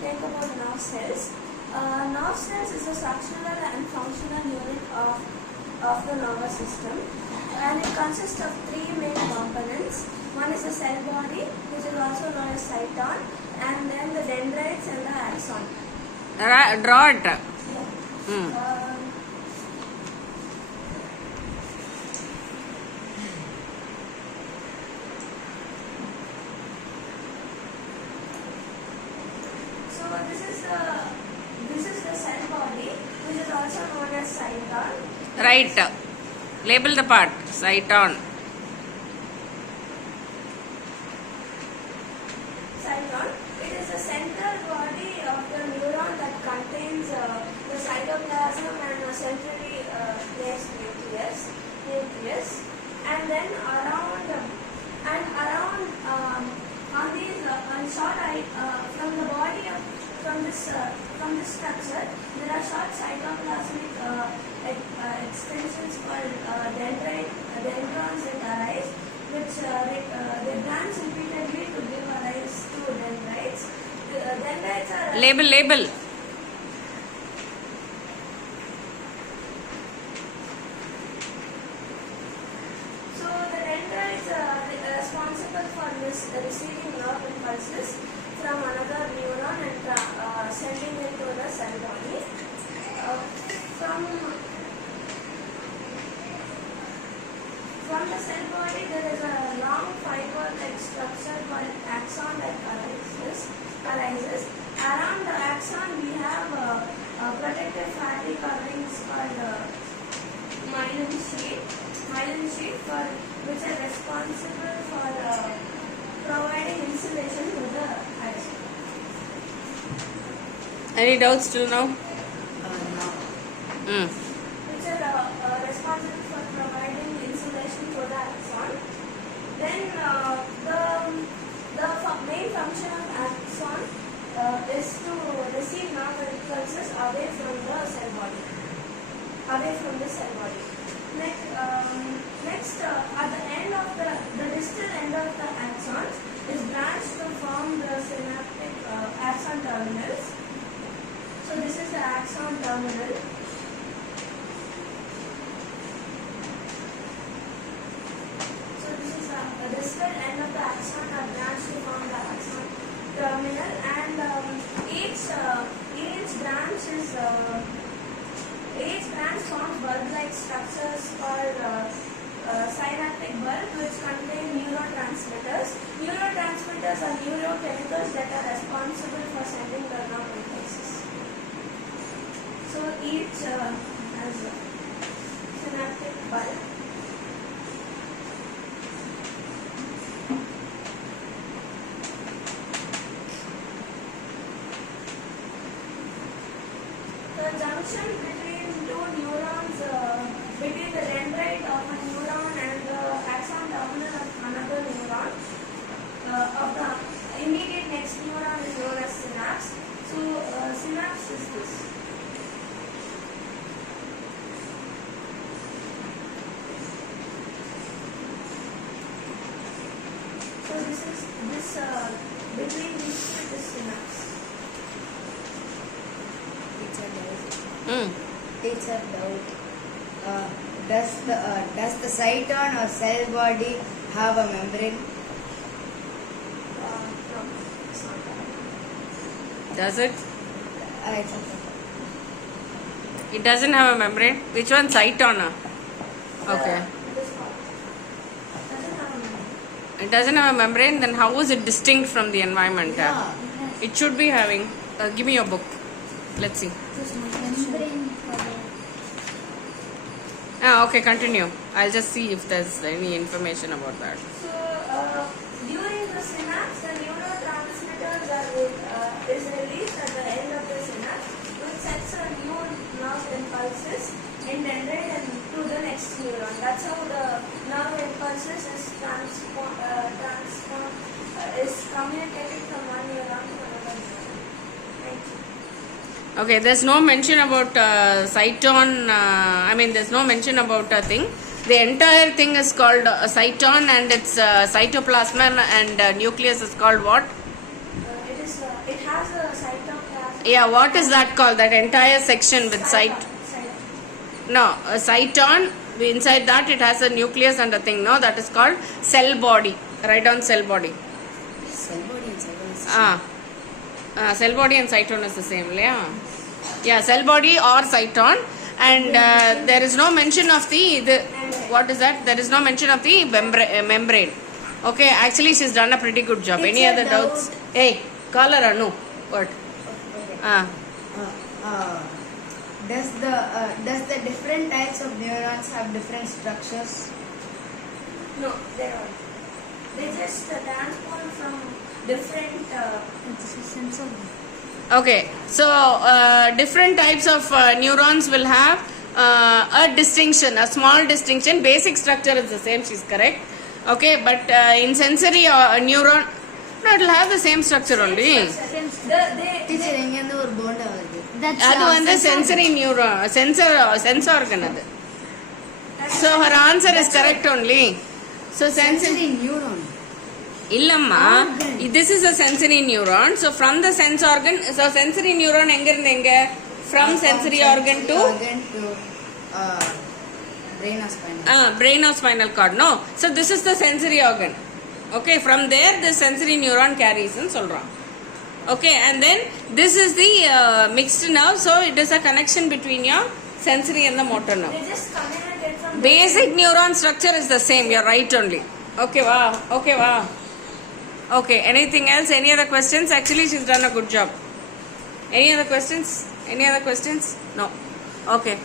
take about nerve cells. Nerve cells is a structural and functional unit of the nervous system, and it consists of three main components. One is the cell body, which is also known as cyton, and then the dendrites and the axon. Draw it. So this is the cell body, which is also known as cyton. Right. Label the part. Cyton. Cyton. It is the central body of the neuron that contains the cytoplasm and a centrally placed nucleus, and then around on these on short from the body from this structure, there are short cytoplasmic extensions called dendrons that arise, which they branch repeatedly to give rise to dendrites. The dendrites are Label. So the dendrites are responsible for receiving nerve impulses from another neuron and sending it to the cell body. From the cell body, there is a long fiber-like structure called axon that arises. Around the axon, we have a protective fatty coverings called myelin sheath, which are responsible for providing insulation to the axon. Any doubts till now? No. Which are responsible for providing insulation to the axon. Then the main function of axon is to receive nerve impulses away from the cell body. Next, at the end of the distal end of the axons is branched to form the synaptic axon terminals. So this is the axon terminal. So this is the distal end of the axon are branched to form the axon terminal, and each branch forms bulb-like structures called synaptic bulb, which contain neurotransmitters. Neurotransmitters are neurochemicals that are responsible for sending the nerve impulses. So each has a synaptic bulb. The junction between two neurons, between the dendrite of a neuron and the axon terminal of another neuron, of the immediate next neuron is known as synapse. So synapse is this. So this is between these two is synapse. Teacher doubt. Does the cyton or cell body have a membrane? No, it's not that. Does it? It's okay. It doesn't have a membrane. Which one? Cyton. Okay. This part doesn't have a membrane. It doesn't have a membrane. Then how is it distinct from the environment? Yeah. It should be having. Give me your book. Let's see. Membrane for the Okay, continue. I'll just see if there's any information about that. So during the synapse, the neurotransmitters is released at the end of the synapse, which sets a new nerve impulses in dendrite and to the next neuron. That's how the nerve impulses is communicated from one neuron to another neuron. Thank you. Okay, there's no mention about cyton. There's no mention about a thing. The entire thing is called cyton, and its cytoplasm and nucleus is called what? It has a cyton Yeah, what is that called? That entire section with Cyton. no, a cyton. Inside that it has a nucleus and a thing. No, that is called cell body. Write down cell body. Cell body and cytone is Cell body and cyton is the same. Yeah, cell body or cyton. And there is no mention of the what is that? There is no mention of the membrane. Okay, actually she's done a pretty good job. It's Any a other doubt. doubts? Hey, call her Anu. What? okay. Does the different types of neurons have different structures? No, they don't. They just transform from different. Okay, so different types of neurons will have a distinction, a small distinction. Basic structure is the same, she's correct. Okay, but in sensory neuron, no, it will have the same structure only. Teacher, எங்கேருந்து ஒரு bond ஆகுது. அது வந்து sensory neuron, sense organ அது. So her answer is correct only. So sensory neuron. இல்லம்மா, this is a sensory neuron. So from the sense organ, so sensory neuron எங்க இருந்து எங்க? From sensory organ to brain or spinal. Brain or spinal cord. No. So this is the sensory organ. Okay, from there the sensory neuron carries in solra. Okay, and then this is the mixed nerve. So it is a connection between your sensory and the motor nerve. They just communicate from. Basic neuron structure is the same. You're right only. Okay, wow. Okay, wow. Okay, anything else? Any other questions? Actually, she's done a good job. Any other questions? Any other questions? No. Okay.